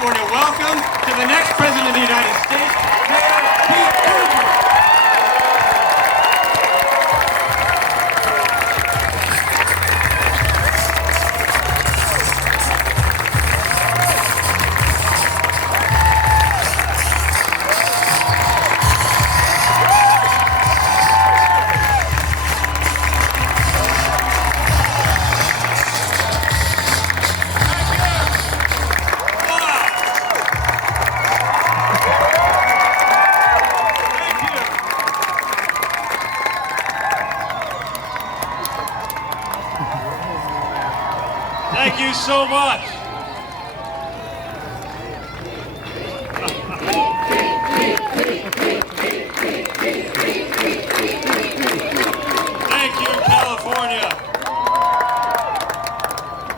Welcome to the next President of the United States, Mayor Pete Buttigieg. Thank you so much. Thank you, California.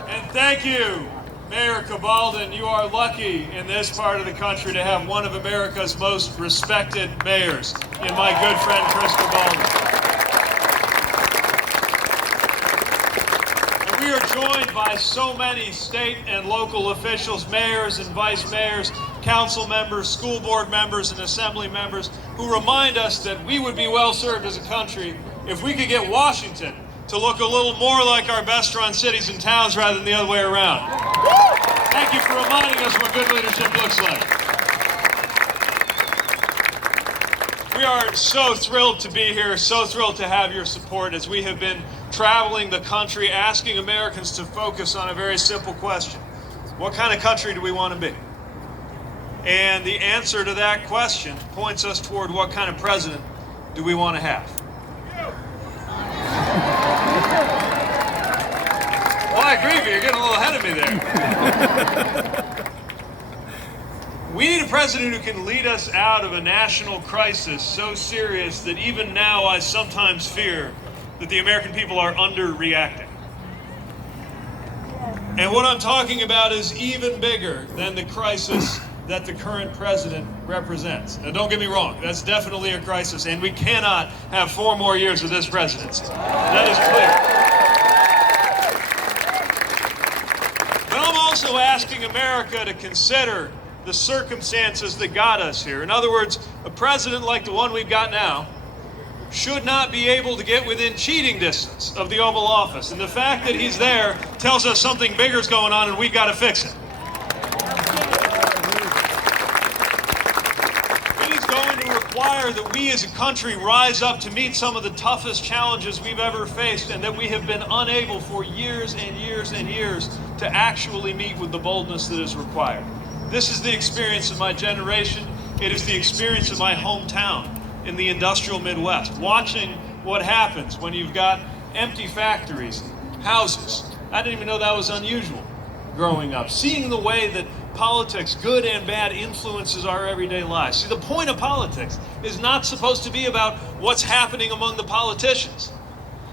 And thank you, Mayor Cabalden. You are lucky in this part of the country to have one of America's most respected mayors in my good friend, Chris Cabalden. We are joined by so many state and local officials, mayors and vice mayors, council members, school board members, and assembly members who remind us that we would be well served as a country if we could get Washington to look a little more like our best-run cities and towns rather than the other way around. Thank you for reminding us what good leadership looks like. We are so thrilled to be here, so thrilled to have your support as we have been traveling the country asking Americans to focus on a very simple question. What kind of country do we want to be? And the answer to that question points us toward what kind of president do we want to have. Well, I agree with you. You're getting a little ahead of me there. We need a president who can lead us out of a national crisis so serious that even now I sometimes fear that the American people are underreacting. And what I'm talking about is even bigger than the crisis that the current president represents. Now, don't get me wrong, that's definitely a crisis, and we cannot have 4 more years of this presidency. That is clear. But I'm also asking America to consider the circumstances that got us here. In other words, a president like the one we've got now should not be able to get within cheating distance of the Oval Office. And the fact that he's there tells us something bigger is going on and we've got to fix it. It is going to require that we as a country rise up to meet some of the toughest challenges we've ever faced and that we have been unable for years and years and years to actually meet with the boldness that is required. This is the experience of my generation. It is the experience of my hometown in the industrial Midwest, watching what happens when you've got empty factories, houses. I didn't even know that was unusual growing up. Seeing the way that politics, good and bad, influences our everyday lives. See, the point of politics is not supposed to be about what's happening among the politicians.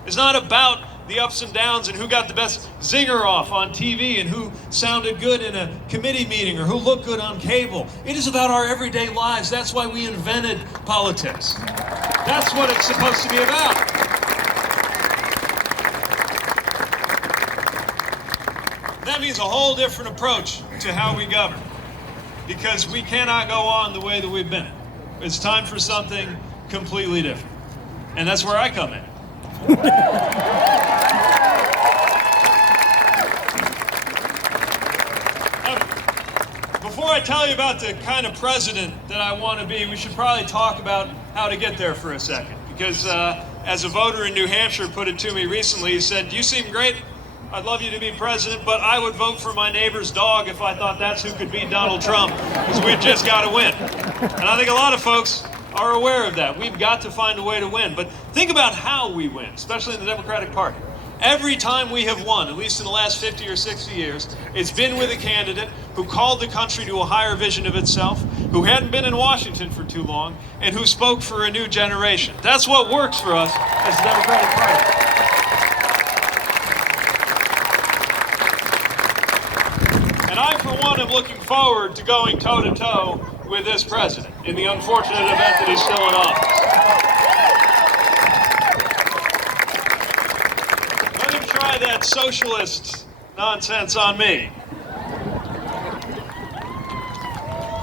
It's not about the ups and downs and who got the best zinger off on TV and who sounded good in a committee meeting or who looked good on cable. It is about our everyday lives. That's why we invented politics. That's what it's supposed to be about. That means a whole different approach to how we govern, because we cannot go on the way that we've been. It's time for something completely different. And that's where I come in. Before I tell you about the kind of president that I want to be, we should probably talk about how to get there for a second. Because as a voter in New Hampshire put it to me recently, he said, "You seem great. I'd love you to be president, but I would vote for my neighbor's dog if I thought that's who could beat Donald Trump, because we've just got to win." And I think a lot of folks are aware of that. We've got to find a way to win. But think about how we win, especially in the Democratic Party. Every time we have won, at least in the last 50 or 60 years, it's been with a candidate who called the country to a higher vision of itself, who hadn't been in Washington for too long, and who spoke for a new generation. That's what works for us as the Democratic Party. And I, for one, am looking forward to going toe-to-toe with this president in the unfortunate event that he's still in office. Let him try that socialist nonsense on me.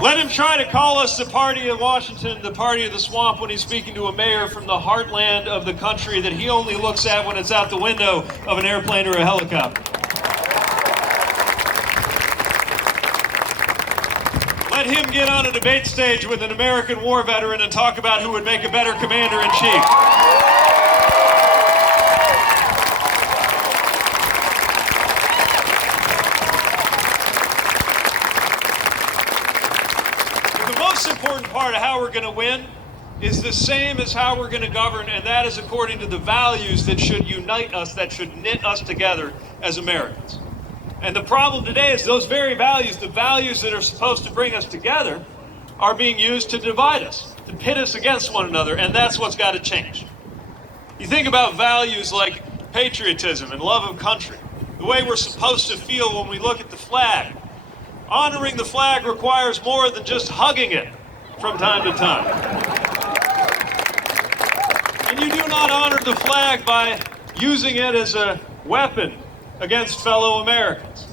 Let him try to call us the party of Washington, the party of the swamp, when he's speaking to a mayor from the heartland of the country that he only looks at when it's out the window of an airplane or a helicopter. Let him get on a debate stage with an American war veteran and talk about who would make a better commander-in-chief. The most important part of how we're going to win is the same as how we're going to govern, and that is according to the values that should unite us, that should knit us together as Americans. And the problem today is those very values, the values that are supposed to bring us together, are being used to divide us, to pit us against one another, and that's what's got to change. You think about values like patriotism and love of country, the way we're supposed to feel when we look at the flag. Honoring the flag requires more than just hugging it from time to time. And you do not honor the flag by using it as a weapon against fellow Americans.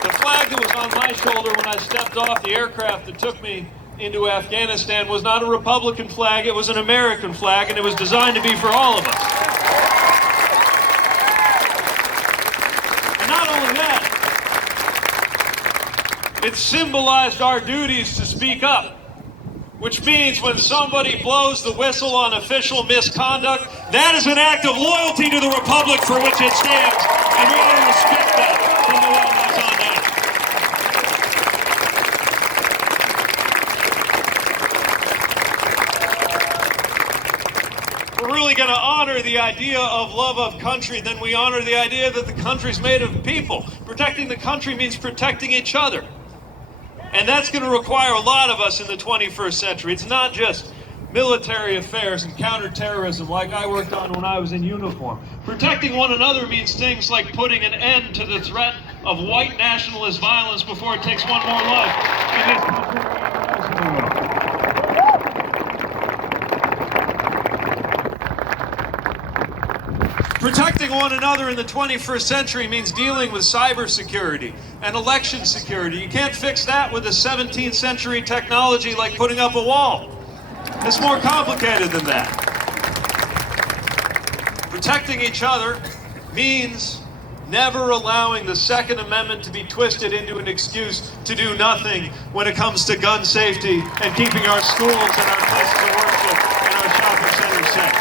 The flag that was on my shoulder when I stepped off the aircraft that took me into Afghanistan was not a Republican flag, it was an American flag, and it was designed to be for all of us. And not only that, it symbolized our duties to speak up, which means when somebody blows the whistle on official misconduct, that is an act of loyalty to the republic for which it stands, and we ought to respect that from the White House on down. If we're really going to honor the idea of love of country, then we honor the idea that the country's made of people. Protecting the country means protecting each other. And that's going to require a lot of us in the 21st century. It's not just military affairs and counterterrorism like I worked on when I was in uniform. Protecting one another means things like putting an end to the threat of white nationalist violence before it takes one more life in this country. Protecting one another in the 21st century means dealing with cybersecurity and election security. You can't fix that with a 17th century technology like putting up a wall. It's more complicated than that. Protecting each other means never allowing the Second Amendment to be twisted into an excuse to do nothing when it comes to gun safety and keeping our schools and our places of worship and our shopping centers safe.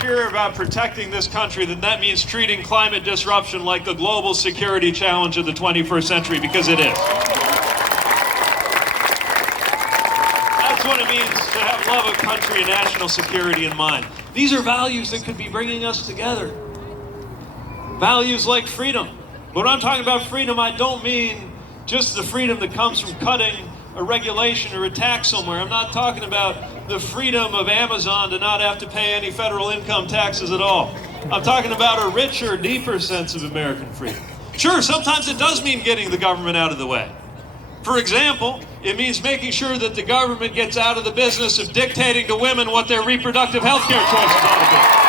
Care about protecting this country, then that means treating climate disruption like the global security challenge of the 21st century, because it is. That's what it means to have love of country and national security in mind. These are values that could be bringing us together. Values like freedom. But when I'm talking about freedom, I don't mean just the freedom that comes from cutting a regulation or a tax somewhere. I'm not talking about the freedom of Amazon to not have to pay any federal income taxes at all. I'm talking about a richer, deeper sense of American freedom. Sure, sometimes it does mean getting the government out of the way. For example, it means making sure that the government gets out of the business of dictating to women what their reproductive health care choices ought to be.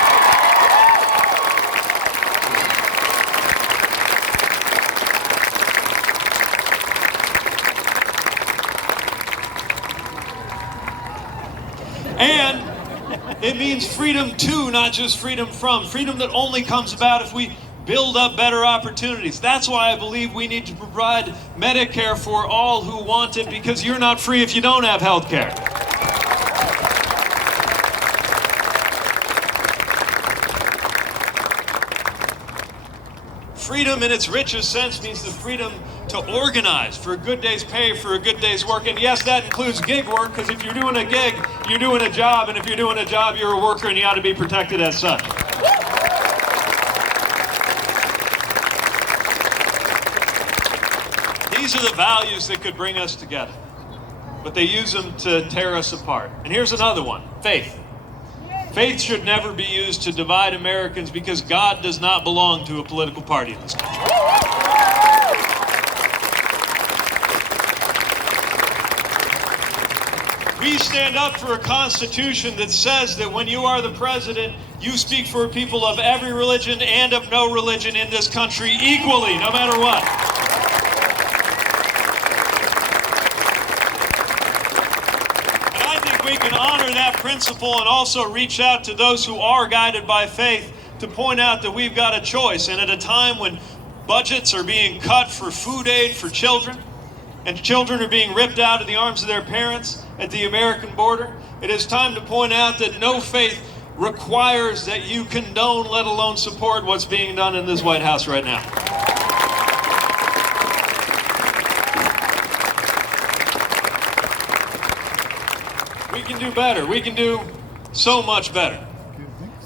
And it means freedom to, not just freedom from. Freedom that only comes about if we build up better opportunities. That's why I believe we need to provide Medicare for all who want it, because you're not free if you don't have health care. Freedom in its richest sense means the freedom to organize for a good day's pay, for a good day's work. And yes, that includes gig work, because if you're doing a gig, you're doing a job. And if you're doing a job, you're a worker, and you ought to be protected as such. These are the values that could bring us together, but they use them to tear us apart. And here's another one: faith. Faith should never be used to divide Americans, because God does not belong to a political party in this country. We stand up for a constitution that says that when you are the president, You speak for people of every religion and of no religion in this country equally, no matter what. And I think we can honor that principle and also reach out to those who are guided by faith to point out that we've got a choice. And at a time when budgets are being cut for food aid for children, and children are being ripped out of the arms of their parents at the American border, it is time to point out that no faith requires that you condone, let alone support, what's being done in this White House right now. We can do better. We can do so much better.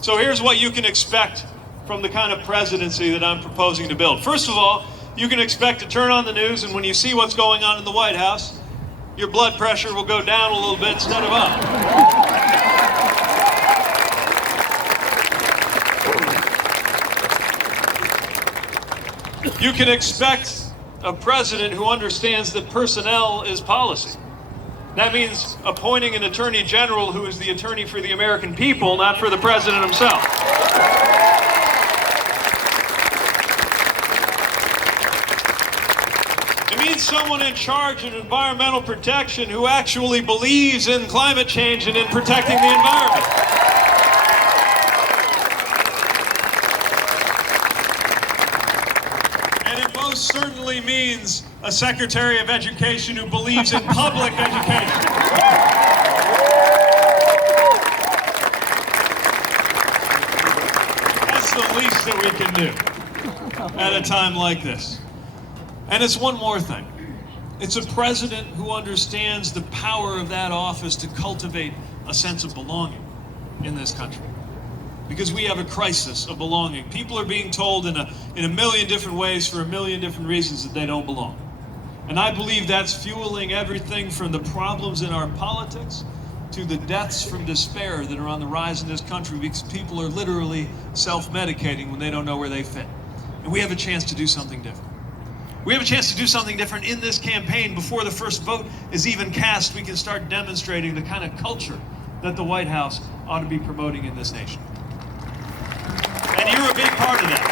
So here's what you can expect from the kind of presidency that I'm proposing to build. First of all, you can expect to turn on the news, and when you see what's going on in the White House, your blood pressure will go down a little bit instead of up. You can expect a president who understands that personnel is policy. That means appointing an attorney general who is the attorney for the American people, not for the president himself. It means someone in charge of environmental protection who actually believes in climate change and in protecting the environment. And it most certainly means a Secretary of Education who believes in public education. That's the least that we can do at a time like this. And it's one more thing. It's a president who understands the power of that office to cultivate a sense of belonging in this country. Because we have a crisis of belonging. People are being told in a million different ways for a million different reasons that they don't belong. And I believe that's fueling everything from the problems in our politics to the deaths from despair that are on the rise in this country, because people are literally self-medicating when they don't know where they fit. And we have a chance to do something different. We have a chance to do something different in this campaign. Before the first vote is even cast, we can start demonstrating the kind of culture that the White House ought to be promoting in this nation. And you're a big part of that.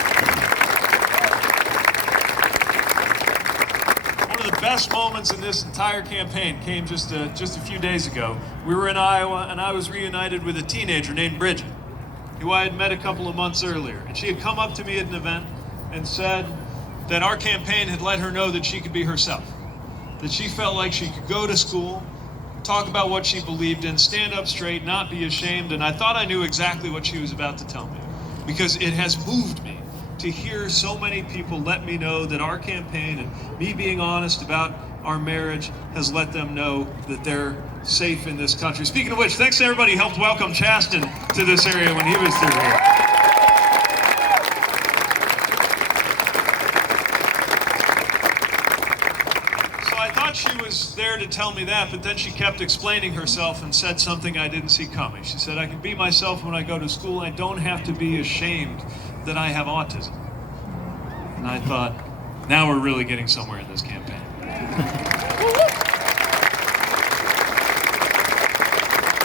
One of the best moments in this entire campaign came just a few days ago. We were in Iowa, and I was reunited with a teenager named Bridget, who I had met a couple of months earlier. And she had come up to me at an event and said that our campaign had let her know that she could be herself, that she felt like she could go to school, talk about what she believed in, stand up straight, not be ashamed. And I thought I knew exactly what she was about to tell me, because it has moved me to hear so many people let me know that our campaign and me being honest about our marriage has let them know that they're safe in this country. Speaking of which, thanks to everybody who helped welcome Chasten to this area when he was through here. She was there to tell me that, but then she kept explaining herself and said something I didn't see coming. She said, I can be myself when I go to school. I don't have to be ashamed that I have autism. And I thought, now we're really getting somewhere in this campaign.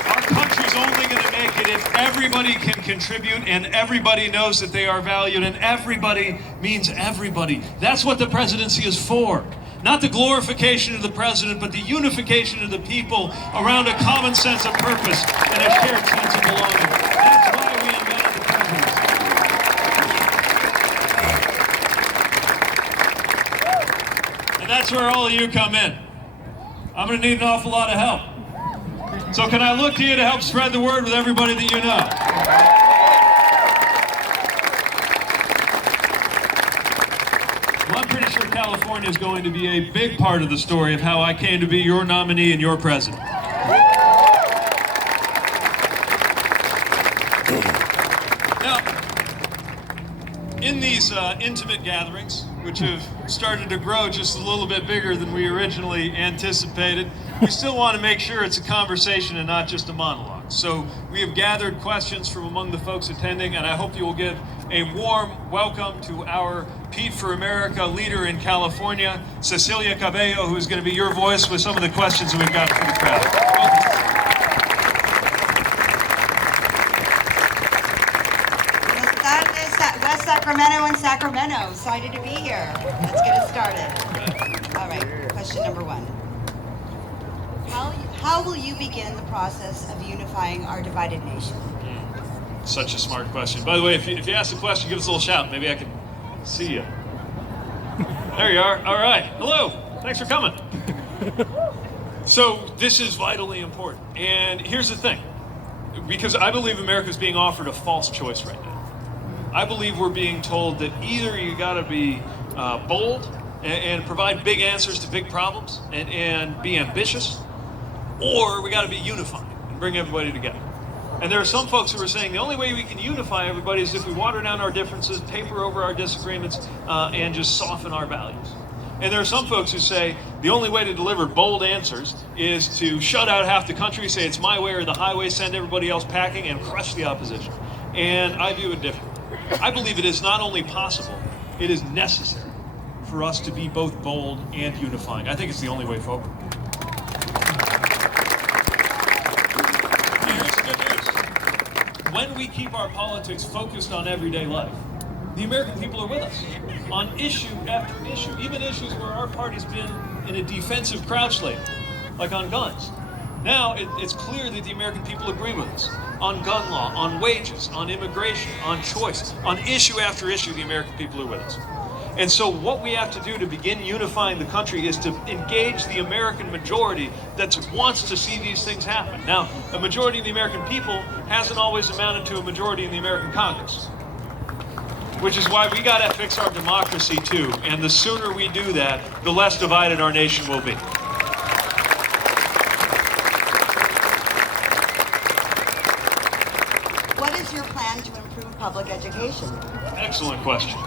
Our country's only going to make it if everybody can contribute and everybody knows that they are valued, and everybody means everybody. That's what the presidency is for. Not the glorification of the president, but the unification of the people around a common sense of purpose and a shared sense of belonging. That's why we invented the presidency. And that's where all of you come in. I'm going to need an awful lot of help. So can I look to you to help spread the word with everybody that you know? Well, I'm pretty sure California is going to be a big part of the story of how I came to be your nominee and your president. Now, in these intimate gatherings, which have started to grow just a little bit bigger than we originally anticipated, we still want to make sure it's a conversation and not just a monologue. So we have gathered questions from among the folks attending, and I hope you will give a warm welcome to our Pete for America leader in California, Cecilia Cabello, who is going to be your voice with some of the questions that we've got for the crowd. Sacramento and Sacramento. Excited to be here. Let's get it started. All right, question number one. How will you begin the process of unifying our divided nation? Such a smart question. By the way, if you ask the question, give us a little shout. Maybe I can see you. There you are. All right. Hello. Thanks for coming. So this is vitally important. And here's the thing. Because I believe America's being offered a false choice right now. I believe we're being told that either you got to be bold and provide big answers to big problems and be ambitious, or we got to be unified and bring everybody together. And there are some folks who are saying the only way we can unify everybody is if we water down our differences, paper over our disagreements, and just soften our values. And there are some folks who say the only way to deliver bold answers is to shut out half the country, say it's my way or the highway, send everybody else packing, and crush the opposition. And I view it differently. I believe it is not only possible, it is necessary for us to be both bold and unifying. I think it's the only way forward. When we keep our politics focused on everyday life, the American people are with us on issue after issue, even issues where our party's been in a defensive crouch lately, like on guns. Now it's clear that the American people agree with us on gun law, on wages, on immigration, on choice, on issue after issue. The American people are with us. And so what we have to do to begin unifying the country is to engage the American majority that wants to see these things happen. Now, a majority of the American people hasn't always amounted to a majority in the American Congress, which is why we got to fix our democracy too. And the sooner we do that, the less divided our nation will be. What is your plan to improve public education? Excellent question.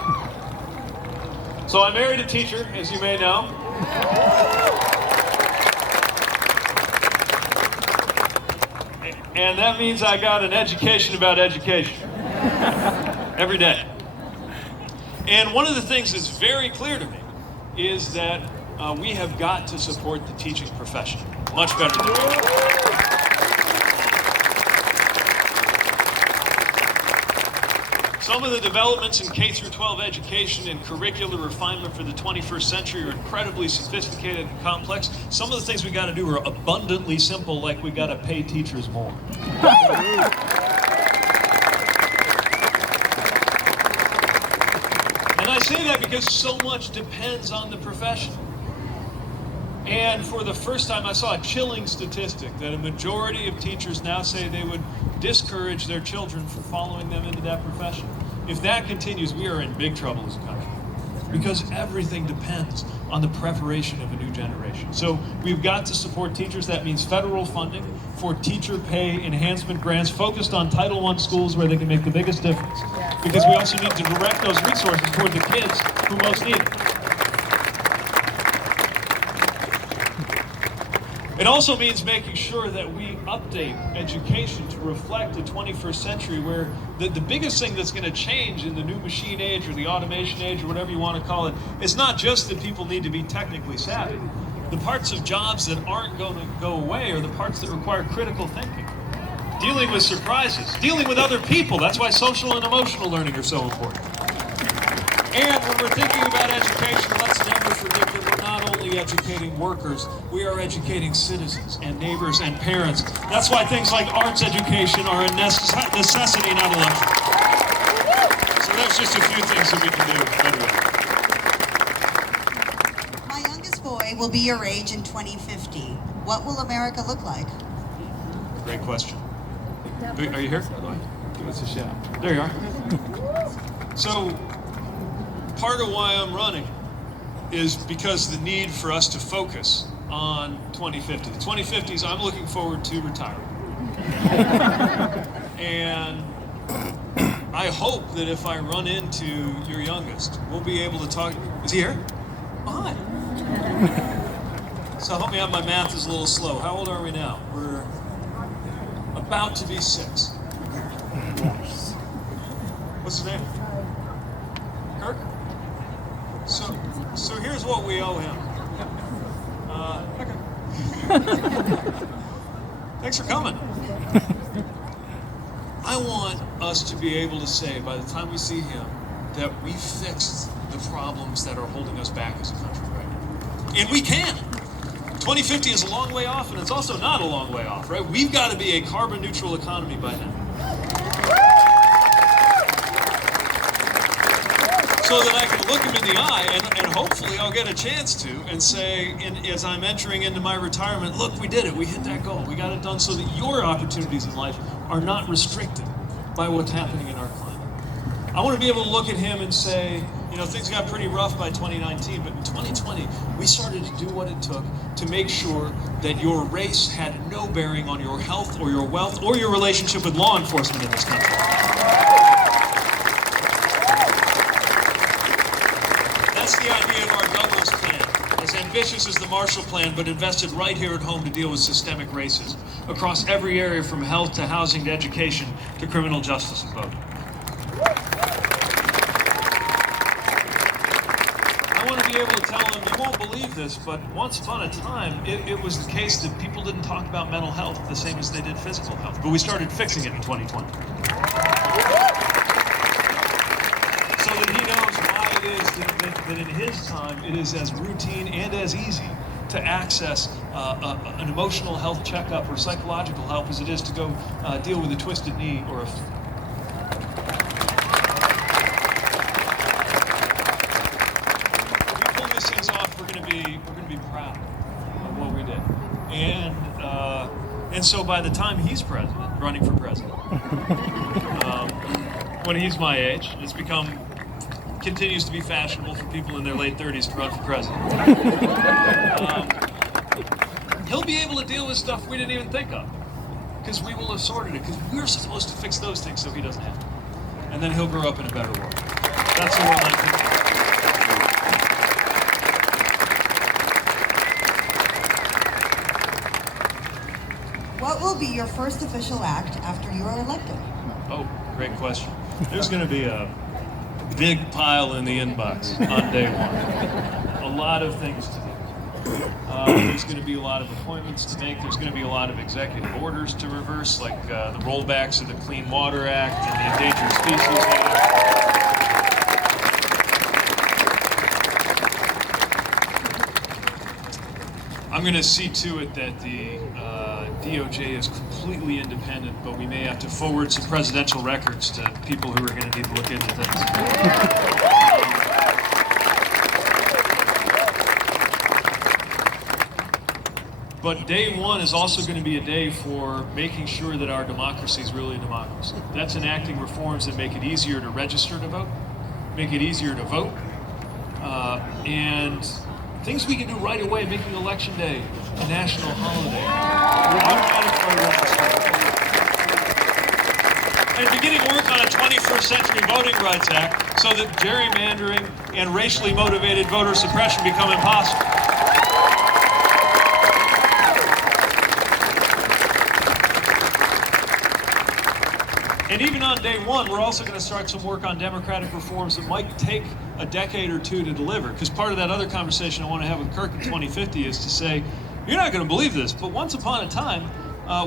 So I married a teacher, as you may know. And that means I got an education about education every day. And one of the things that's very clear to me is that we have got to support the teaching profession much better than we do. Some of the developments in K through 12 education and curricular refinement for the 21st century are incredibly sophisticated and complex. Some of the things we got to do are abundantly simple, like we got to pay teachers more. And I say that because so much depends on the profession. And for the first time, I saw a chilling statistic that a majority of teachers now say they would discourage their children from following them into that profession. If that continues, we are in big trouble as a country, because everything depends on the preparation of a new generation. So we've got to support teachers. That means federal funding for teacher pay enhancement grants focused on Title I schools where they can make the biggest difference, because we also need to direct those resources toward the kids who most need it. It also means making sure that we update education to reflect the 21st century, where the biggest thing that's going to change in the new machine age or the automation age or whatever you want to call it, it's not just that people need to be technically savvy. The parts of jobs that aren't going to go away are the parts that require critical thinking, dealing with surprises, dealing with other people. That's why social and emotional learning are so important. And when we're thinking about education, let's never forget that we're not only educating workers, we are educating citizens and neighbors and parents. That's why things like arts education are a necessity, not a luxury. So that's just a few things that we can do. My youngest boy will be your age in 2050. What will America look like? Great question. Are you here? Give us a shout. There you are. So, part of why I'm running is because the need for us to focus on 2050. The 2050s, I'm looking forward to retiring. And I hope that if I run into your youngest, we'll be able to talk. Is he here? Oh, hi. So help me out, my math is a little slow. How old are we now? We're about to be 6. What's his name? Kirk? So here's what we owe him. Okay. Thanks for coming. I want us to be able to say, by the time we see him, that we fixed the problems that are holding us back as a country right now. And we can. 2050 is a long way off, and it's also not a long way off, right? We've got to be a carbon neutral economy by now. So that I can look him in the eye, and hopefully I'll get a chance to, and say, as I'm entering into my retirement, look, we did it, we hit that goal, we got it done, so that your opportunities in life are not restricted by what's happening in our climate. I want to be able to look at him and say, you know, things got pretty rough by 2019, but in 2020, we started to do what it took to make sure that your race had no bearing on your health or your wealth or your relationship with law enforcement in this country. That's the idea of our Douglas plan, as ambitious as the Marshall Plan, but invested right here at home to deal with systemic racism across every area, from health to housing to education to criminal justice and voting. I want to be able to tell them, you won't believe this, but once upon a time, it was the case that people didn't talk about mental health the same as they did physical health, but we started fixing it in 2020. So that he knows why it is that in his time, it is as routine and as easy to access an emotional health checkup or psychological help as it is to go deal with a twisted knee or a... If we pull these things off, we're going to be proud of what we did. And so by the time he's president, running for president, when he's my age, it's continues to be fashionable for people in their late 30s to run for president. He'll be able to deal with stuff we didn't even think of, because we will have sorted it, because we're supposed to fix those things so he doesn't have to. And then he'll grow up in a better world. That's the world I'm thinking. What will be your first official act after you are elected? Oh, great question. There's going to be a big pile in the inbox on day one. A lot of things to do. There's going to be a lot of appointments to make. There's going to be a lot of executive orders to reverse, like the rollbacks of the Clean Water Act and the Endangered Species Act. I'm going to see to it that the DOJ is completely independent, but we may have to forward some presidential records to people who are going to need to look into things. But day one is also going to be a day for making sure that our democracy is really a democracy. That's enacting reforms that make it easier to register to vote, make it easier to vote, and things we can do right away, making Election Day a national holiday. And beginning work on a 21st Century Voting Rights Act so that gerrymandering and racially motivated voter suppression become impossible. And even on day one, we're also going to start some work on democratic reforms that might take a decade or two to deliver. Because part of that other conversation I want to have with Kirk in 2050 is to say, you're not going to believe this, but once upon a time,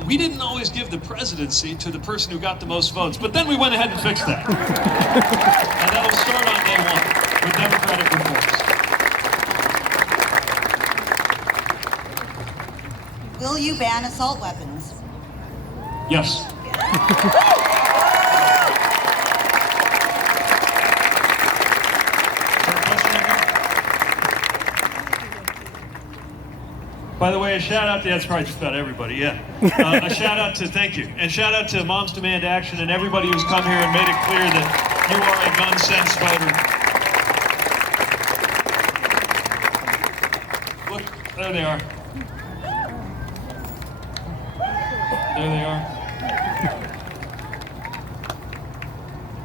we didn't always give the presidency to the person who got the most votes. But then we went ahead and fixed that. And that'll start on day one with democratic reforms. Will you ban assault weapons? Yes. By the way, a shout out to, that's probably just about everybody, yeah. A shout out to, thank you. And shout out to Moms Demand Action and everybody who's come here and made it clear that you are a gun sense voter. Look, there they are. There they are.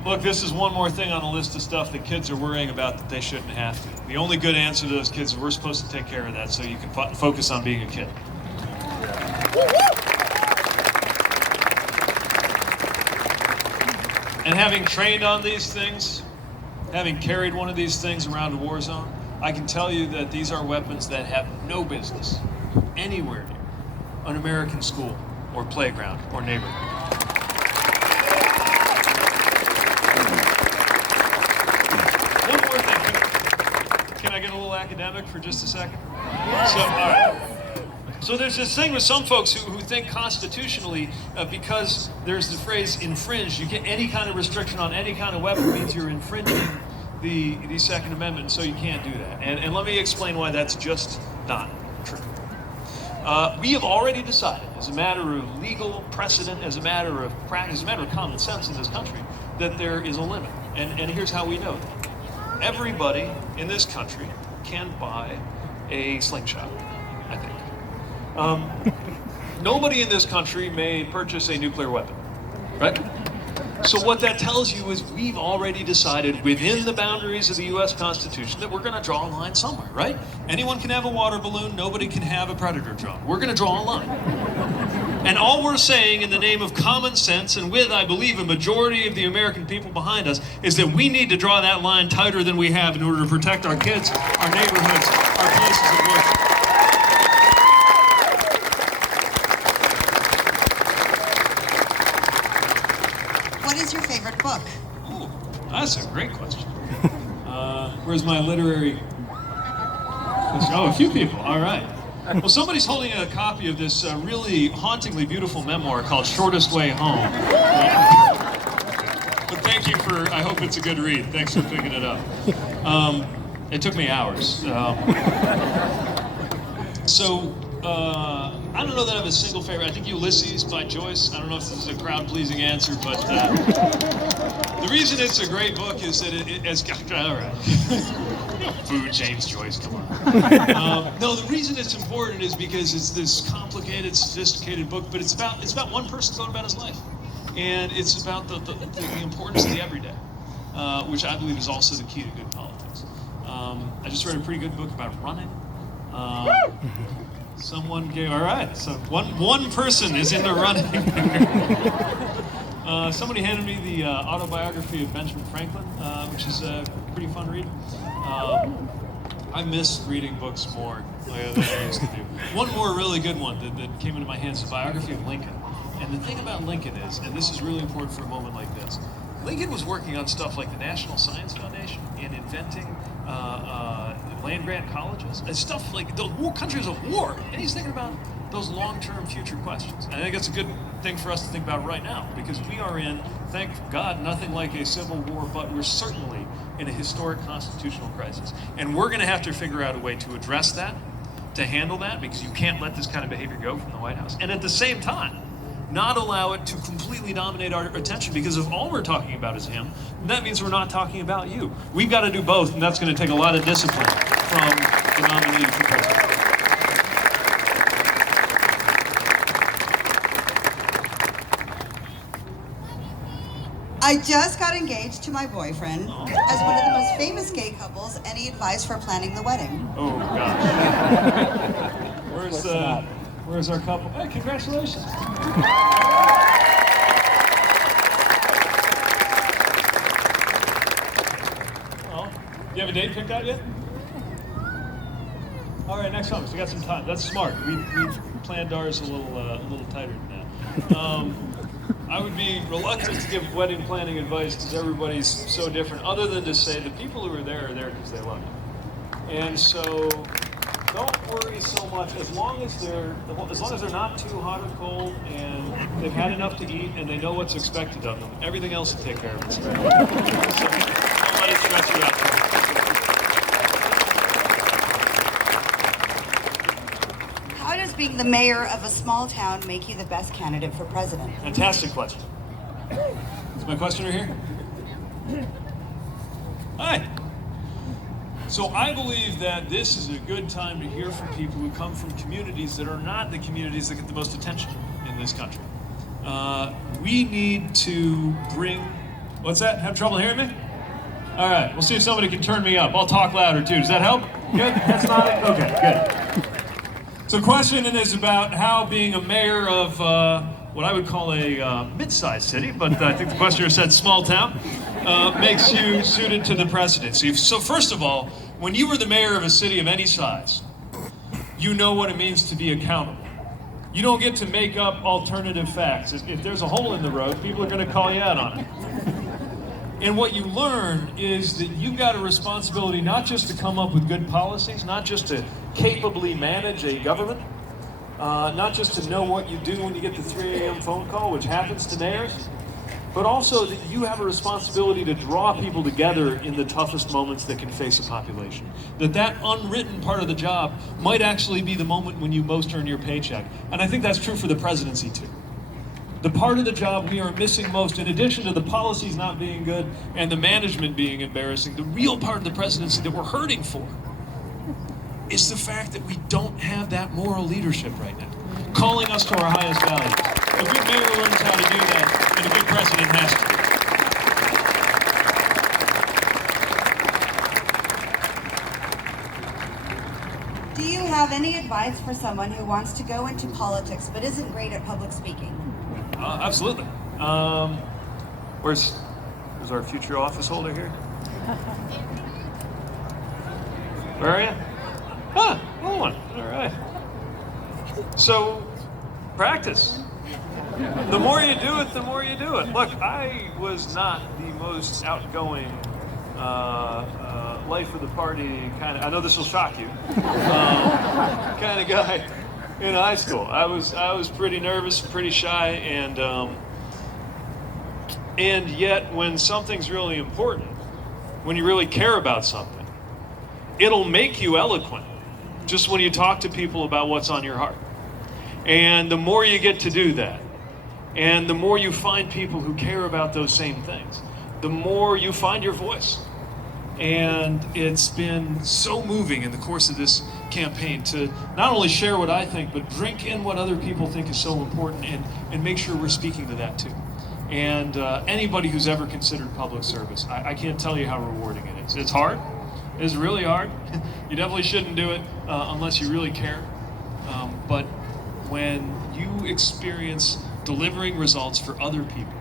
Look, this is one more thing on the list of stuff that kids are worrying about that they shouldn't have to. The only good answer to those kids is we're supposed to take care of that so you can focus on being a kid. And having trained on these things, having carried one of these things around a war zone, I can tell you that these are weapons that have no business anywhere near an American school or playground or neighborhood. Can I get a little academic for just a second? So, all right. So there's this thing with some folks who think constitutionally, because there's the phrase infringe, you get any kind of restriction on any kind of weapon means you're infringing the Second Amendment, so you can't do that. And let me explain why that's just not true. We have already decided, as a matter of legal precedent, as a matter of practice, as a matter of common sense in this country, that there is a limit. And here's how we know that. Everybody in this country can buy a slingshot, I think. Nobody in this country may purchase a nuclear weapon, right? So what that tells you is we've already decided within the boundaries of the U.S. Constitution that we're going to draw a line somewhere, right? Anyone can have a water balloon, nobody can have a Predator drone. We're going to draw a line. And all we're saying in the name of common sense, and with, I believe, a majority of the American people behind us, is that we need to draw that line tighter than we have in order to protect our kids, our neighborhoods, our places of worship. What is your favorite book? Ooh, that's a great question. Where's my literary? Oh, a few people. All right. Well, somebody's holding a copy of this really hauntingly beautiful memoir called Shortest Way Home. But thank you for, I hope it's a good read. Thanks for picking it up. It took me hours. I don't know that I have a single favorite. I think Ulysses by Joyce. I don't know if this is a crowd-pleasing answer, but the reason it's a great book is that it's all right. Food, James Joyce, come on. No, the reason it's important is because it's this complicated, sophisticated book, but it's about one person going about his life, and it's about the importance of the everyday, which I believe is also the key to good politics. I just read a pretty good book about running. Someone gave, all right, so one person is into running. Somebody handed me the autobiography of Benjamin Franklin, which is a pretty fun read. I miss reading books more than I used to do. One more really good one that came into my hands is a biography of Lincoln. And the thing about Lincoln is, and this is really important for a moment like this, Lincoln was working on stuff like the National Science Foundation and inventing land-grant colleges and stuff like the countries of war. And he's thinking about those long-term future questions. And I think that's a good thing for us to think about right now, because we are in, thank God, nothing like a civil war, but we're certainly in a historic constitutional crisis. And we're going to have to figure out a way to address that, to handle that, because you can't let this kind of behavior go from the White House. And at the same time, not allow it to completely dominate our attention, because if all we're talking about is him, that means we're not talking about you. We've got to do both, and that's going to take a lot of discipline from the nominee for president. I just got engaged to my boyfriend as one of the most famous gay couples. Any advice for planning the wedding? Oh, gosh. Where's our couple? Hey, congratulations. Well, you have a date picked out yet? All right, next one. So we got some time. That's smart. We planned ours a little tighter than that. I would be reluctant to give wedding planning advice because everybody's so different, other than to say the people who are there because they love you. And so don't worry so much, as long as they're not too hot or cold and they've had enough to eat and they know what's expected of them. Everything else will take care of itself. So don't let it stress you out. How does being the mayor of a small town make you the best candidate for president? Fantastic question. Is my questioner here? Hi. So I believe that this is a good time to hear from people who come from communities that are not the communities that get the most attention in this country. We need to bring, what's that? Have trouble hearing me? All right, we'll see if somebody can turn me up. I'll talk louder too. Does that help? Good? That's not it? Okay, good. So the question is about how being a mayor of what I would call a mid-sized city, but I think the questioner said small town, makes you suited to the presidency. So first of all, when you were the mayor of a city of any size, you know what it means to be accountable. You don't get to make up alternative facts. If there's a hole in the road, people are going to call you out on it. And what you learn is that you've got a responsibility not just to come up with good policies, not just to capably manage a government, not just to know what you do when you get the 3 a.m. phone call, which happens to mayors, but also that you have a responsibility to draw people together in the toughest moments that can face a population. That unwritten part of the job might actually be the moment when you most earn your paycheck. And I think that's true for the presidency too. The part of the job we are missing most, in addition to the policies not being good and the management being embarrassing, the real part of the presidency that we're hurting for is the fact that we don't have that moral leadership right now, calling us to our highest values. A good mayor learns how to do that, and a good president has Do you have any advice for someone who wants to go into politics but isn't great at public speaking? Absolutely. Where's our future office holder here? Where are you? Ah, another one. All right. So, practice. The more you do it, the more you do it. Look, I was not the most outgoing, life of the party kind of, I know this will shock you, kind of guy in high school. I was pretty nervous, pretty shy, and yet when something's really important, when you really care about something, it'll make you eloquent just when you talk to people about what's on your heart. And the more you get to do that, and the more you find people who care about those same things, the more you find your voice. And it's been so moving in the course of this campaign to not only share what I think, but drink in what other people think is so important and make sure we're speaking to that too. And anybody who's ever considered public service, I can't tell you how rewarding it is. It's hard. It's really hard. You definitely shouldn't do it unless you really care. But when you experience delivering results for other people,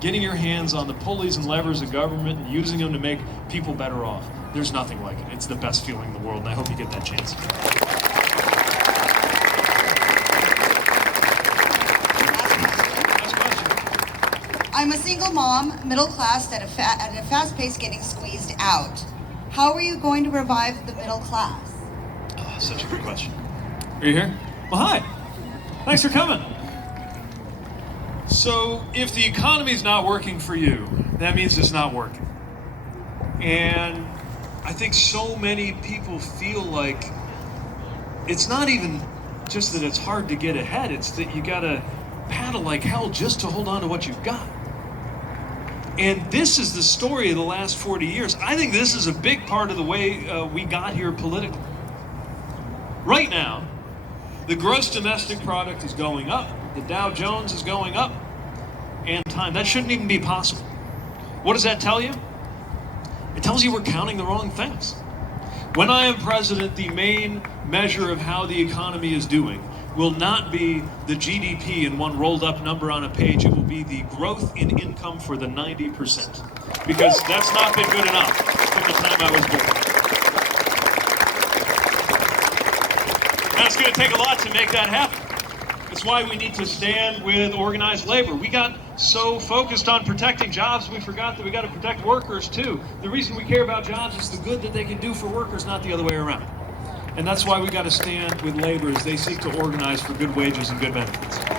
getting your hands on the pulleys and levers of government and using them to make people better off, there's nothing like it. It's the best feeling in the world, and I hope you get that chance. Last question. I'm a single mom, middle class, at a fast pace getting squeezed out. How are you going to revive the middle class? Oh, such a good question. Are you here? Well, hi. Thanks for coming. So if the economy's not working for you, that means it's not working. And I think so many people feel like it's not even just that it's hard to get ahead, it's that you gotta paddle like hell just to hold on to what you've got. And this is the story of the last 40 years. I think this is a big part of the way we got here politically. Right now, the gross domestic product is going up. The Dow Jones is going up, and that shouldn't even be possible. What does that tell you? It tells you we're counting the wrong things. When I am president, the main measure of how the economy is doing will not be the GDP in one rolled up number on a page. It will be the growth in income for the 90%, because that's not been good enough from the time I was born. And it's going to take a lot to make that happen. It's why we need to stand with organized labor. We got so focused on protecting jobs, we forgot that we got to protect workers too. The reason we care about jobs is the good that they can do for workers, not the other way around. And that's why we got to stand with labor as they seek to organize for good wages and good benefits. That's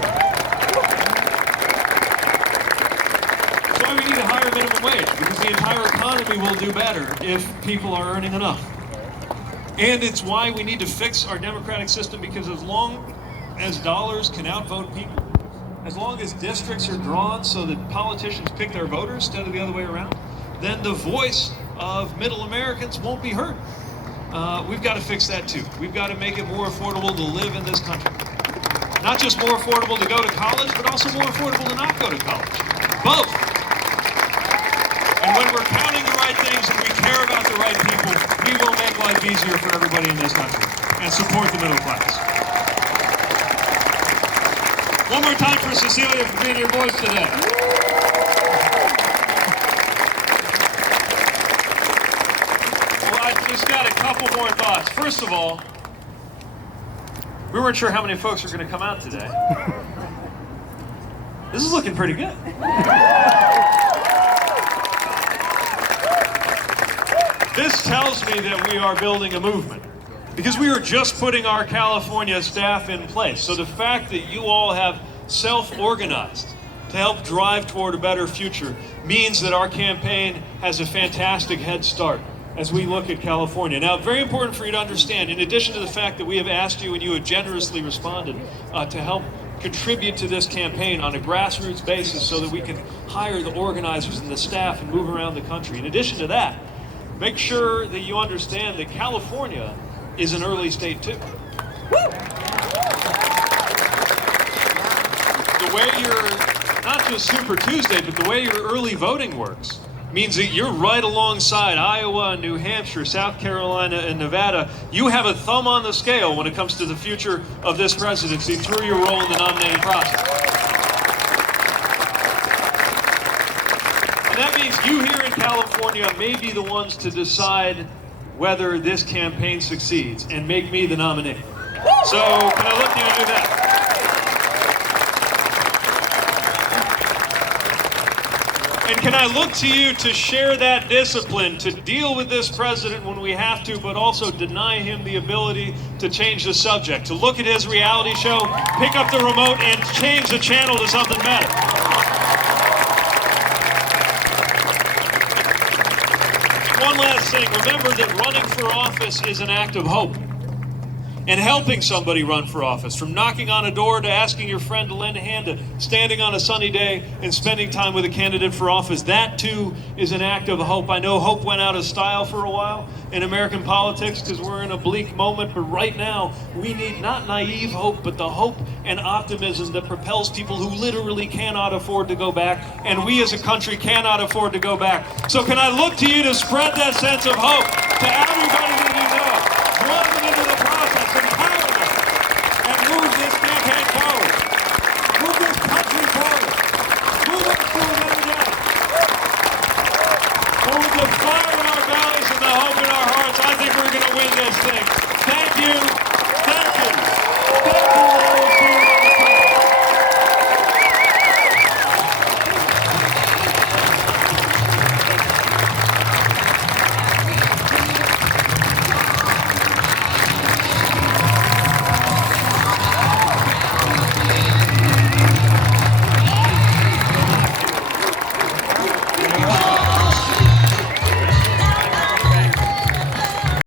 why we need a higher minimum wage, because the entire economy will do better if people are earning enough. And it's why we need to fix our democratic system, because as long as dollars can outvote people, as long as districts are drawn so that politicians pick their voters instead of the other way around, then the voice of middle Americans won't be heard. We've got to fix that too. We've got to make it more affordable to live in this country. Not just more affordable to go to college, but also more affordable to not go to college. Both. And when we're counting the right things and we care about the right people, we will make life easier for everybody in this country and support the middle class. One more time for Cecilia for being your voice today. Well, I just got a couple more thoughts. First of all, we weren't sure how many folks are going to come out today. This is looking pretty good. This tells me that we are building a movement, because we are just putting our California staff in place. So the fact that you all have self-organized to help drive toward a better future means that our campaign has a fantastic head start as we look at California. Now, very important for you to understand, in addition to the fact that we have asked you and you have generously responded to help contribute to this campaign on a grassroots basis so that we can hire the organizers and the staff and move around the country. In addition to that, make sure that you understand that California is an early state too. The way your, not just Super Tuesday, but the way your early voting works means that you're right alongside Iowa, New Hampshire, South Carolina, and Nevada. You have a thumb on the scale when it comes to the future of this presidency through your role in the nominating process. And that means you here in California may be the ones to decide whether this campaign succeeds and make me the nominee. So, can I look to you to do that? And can I look to you to share that discipline, to deal with this president when we have to, but also deny him the ability to change the subject, to look at his reality show, pick up the remote, and change the channel to something better? One last thing, remember that running for office is an act of hope. And helping somebody run for office, from knocking on a door to asking your friend to lend a hand to standing on a sunny day and spending time with a candidate for office, that too is an act of hope. I know hope went out of style for a while in American politics because we're in a bleak moment, but right now we need not naive hope, but the hope and optimism that propels people who literally cannot afford to go back, and we as a country cannot afford to go back. So can I look to you to spread that sense of hope to everybody that you know? Welcome into the